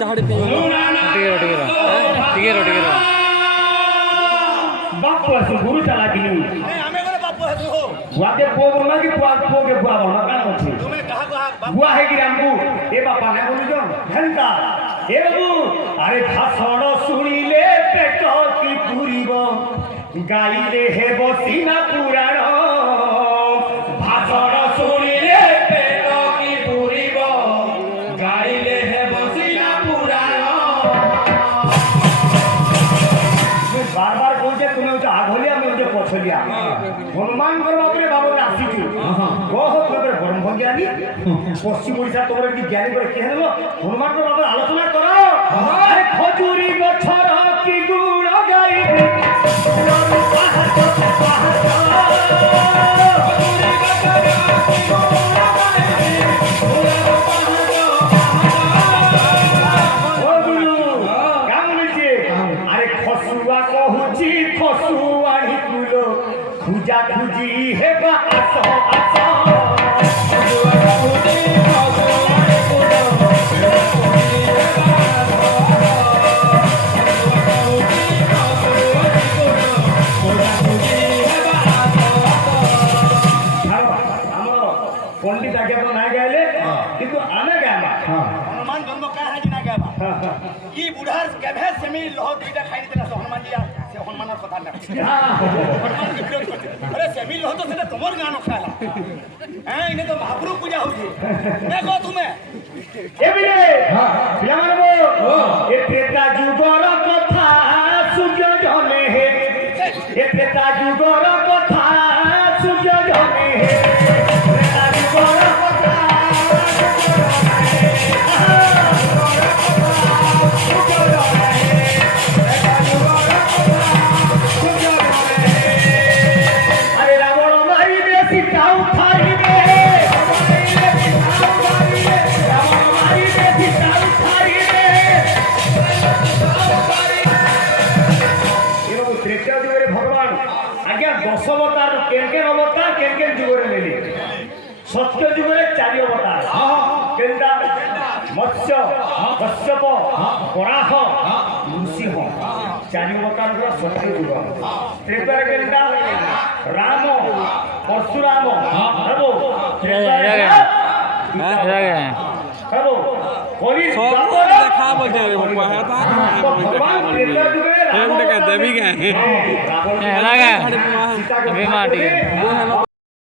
Chahri P टिके रो बाप असु गुरु चला कि नहीं हमें बोले बाप हसु हो वाके पो बोलना कि पो के बुआ बोलना का अछि तुम्हें कहा बुआ है कि हमको ए बापा ने बोलु जो घंटा ए बाबू अरे भाषण सुनिले पेट की पुरीबो गाइले हे बसिना पुराण भाषण सुनिले पेट की पुरीबो गाइले हे बसिना पुराण बार-बार बोलते तुम्हें तो आघलिया में मुझे पछलिया हनुमान कर बाबरे बाबरे आसीछु बहुत बाबरे ब्रह्म ज्ञानी पश्चिम ओडिसा तोरे की ज्ञानी पर के हलो हनुमान कर बाबरे आलोचना करो अरे खजूरी गछर की गुण गाई खुजा खुजी हेबा आसो आसो पंडित आज्ञा तो ना गायले किंतु आने गायबा हनुमान जन्म का है कि ना गायबा ई बुढ़ार केभे सेमी लह दुईटा खाइ देना हनुमान जी से हनुमानर कथा ना हनुमान के विरोध करते अरे सेमी लह तो सेटा तुमर गान खाला हैं इने तो महाप्रभु पूजा होची देखो तुम्हें ए बिले पिया मानबो ए त्रेता जुगर कथा सूर्य जने हे ए त्रेता जुगर कथा सूर्य जने हे त्रेता जुगर कथा अरे रावण मारी दे सीता उठाई दे भगवान आज्ञा 10 अवतार केन अवतार केन जुगरे नेली सत्य जुगरे 4 अवतार केंदा मत्स्य कश्यप वराह नृसिंह 4 अवतार का सत्य जुग त्रेता केंदा राम परशुराम प्रभु प्रभु कोली देखा बोलते रे बाबा है था भगवान त्रेता जुगरे देवी का रावण अभी माटी